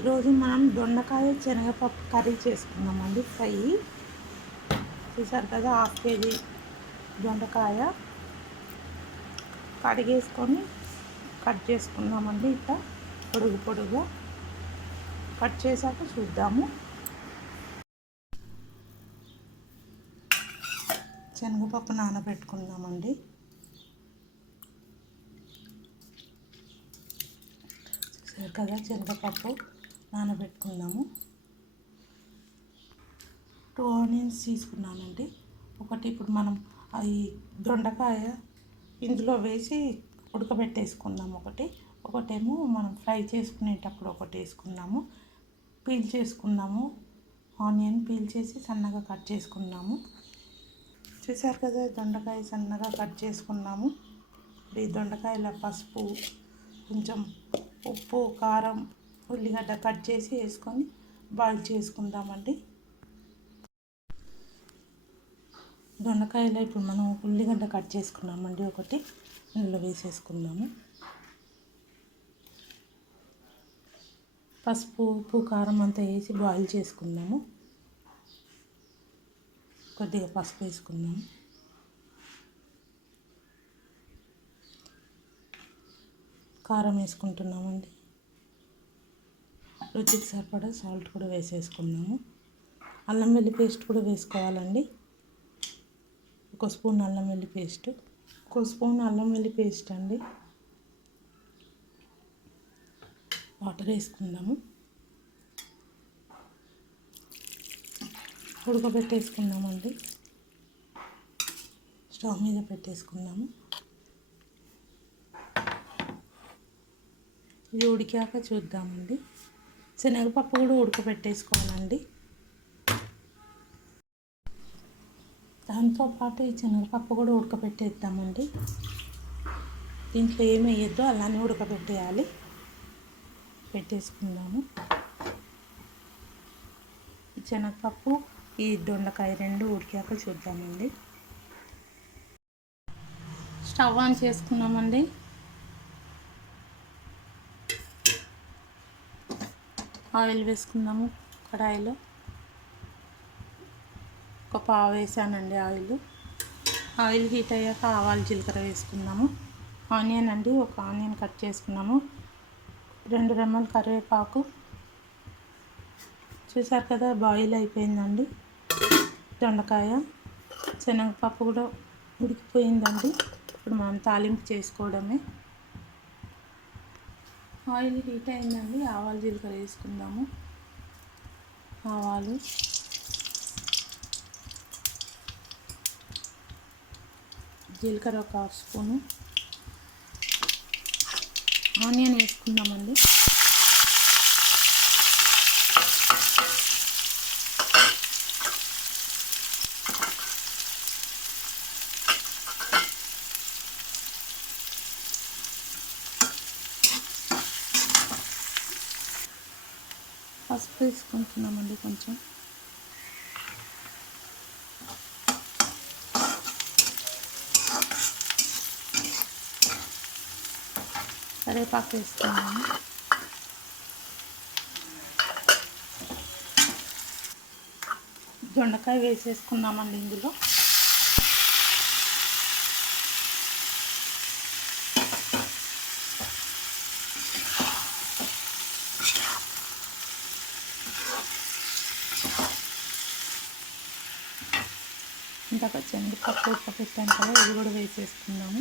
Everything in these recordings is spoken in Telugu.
ఈరోజు మనం దొండకాయ శనగపప్పు కర్రీ చేసుకుందామండి. ఫ్రై చూసారు కదా, 1/2 కేజీ దొండకాయ కడిగేసుకొని కట్ చేసుకుందామండి. ఇట్లా పొడుగుగా కట్ చేశాక చూద్దాము. శనగపప్పు నానబెట్టుకుందామండి. చూసారు కదా, శనగపప్పు నానబెట్టుకుందాము. 2 ఆనియన్స్ తీసుకున్నానండి. ఒకటి ఇప్పుడు మనం ఈ దొండకాయ ఇందులో వేసి ఉడకబెట్టేసుకుందాము. ఒకటేమో మనం ఫ్రై చేసుకునేటప్పుడు ఒకటి వేసుకున్నాము. పీల్ చేసుకున్నాము. ఆనియన్ పీల్ చేసి సన్నగా కట్ చేసుకున్నాము. చూసారు కదా, దొండకాయ సన్నగా కట్ చేసుకున్నాము. ఈ దొండకాయల పసుపు, కొంచెం ఉప్పు, కారం, ఉల్లిగడ్డ కట్ చేసి వేసుకొని బాయిల్ చేసుకుందామండి. దొండకాయలో ఇప్పుడు మనం ఉల్లిగడ్డ కట్ చేసుకున్నామండి. ఒకటి ఇందులో వేసేసుకుందాము. పసుపు, ఉప్పు, కారం అంతా వేసి బాయిల్ చేసుకుందాము. కొద్దిగా పసుపు వేసుకుందాము. కారం వేసుకుంటున్నామండి. రుచికి సరిపడా సాల్ట్ కూడా వేసేసుకుందాము. అల్లం వెల్లి పేస్ట్ కూడా వేసుకోవాలండి. 1 స్పూన్ అల్లం వెల్లి పేస్ట్, 1 స్పూన్ అల్లం వెల్లి పేస్ట్ అండి. వాటర్ వేసుకుందాము. ఉడకబెట్టేసుకుందామండి. స్టవ్ మీద పెట్టేసుకుందాము. ఇది ఉడికాక చూద్దామండి. శనగపప్పు కూడా ఉడకబెట్టేసుకోవాలండి. దాంతోపాటు ఈ శనగపప్పు కూడా ఉడకబెట్టేద్దామండి. దీంట్లో ఏమి వేయద్దు, అలానే ఉడకబెట్టేయాలి. పెట్టేసుకుందాము. ఈ శనగపప్పు, ఈ దొండకాయ 2 ఉడికాక చూద్దామండి. స్టవ్ ఆన్ చేసుకున్నామండి. ఆయిల్ వేసుకుందాము. కడాయిలో 1 పావు వేసానండి ఆయిల్ హీట్ అయ్యాక ఆవాలు, జీలకర్ర వేసుకుందాము. ఆనియన్ అండి, 1 ఆనియన్ కట్ చేసుకున్నాము. 2 రెమ్మలు కరివేపాకు. చూసారు కదా, బాయిల్ అయిపోయిందండి దొండకాయ. శనగపప్పు కూడా ఉడికిపోయిందండి. ఇప్పుడు మనం తాలింపు చేసుకోవడమే. ఆయిల్ హీట్ అయిందండి. ఆవాలు, జీలకర్ర వేసుకుందాము. ఆవాలు, జీలకర్ర 1 స్పూను, ఆనియన్ వేసుకుందామండి. పసుపు వేసుకుంటున్నామండి కొంచెం. కరివేపాకు వేసుకున్నాము. దొండకాయ వేసేసుకున్నామండి ఇందులో. ఇంతక శనగపప్పు ఉడకబెట్టాను కదా, ఇది కూడా వేసేసుకుందాము.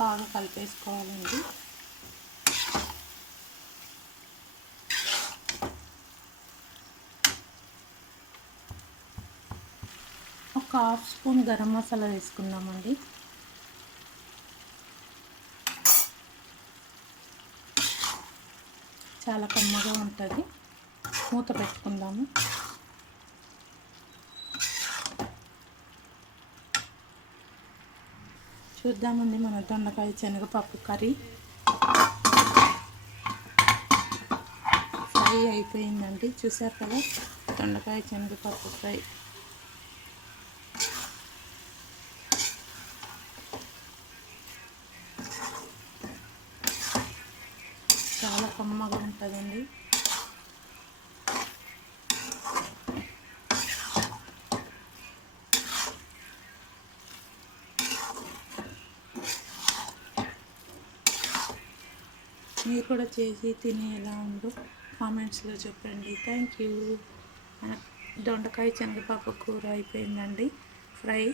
బాగా కలిపేసుకోవాలండి. ఒక 1/2 స్పూన్ గరం మసాలా వేసుకుందామండి. చాలా కమ్మగా ఉంటుంది. మూత పెట్టుకుందాము. చూద్దామండి మన దొండకాయ శనగపప్పు కర్రీ ఫ్రై అయిపోయిందండి. చూసారు కదా, దొండకాయ శనగపప్పు ఫ్రై కమ్మగా ఉంటుందండి. మీరు కూడా చేసి తిని ఎలా ఉందో కామెంట్స్లో చెప్పండి. Thank you. మన దొండకాయ శనగపప్పు కూర అయిపోయిందండి, ఫ్రై.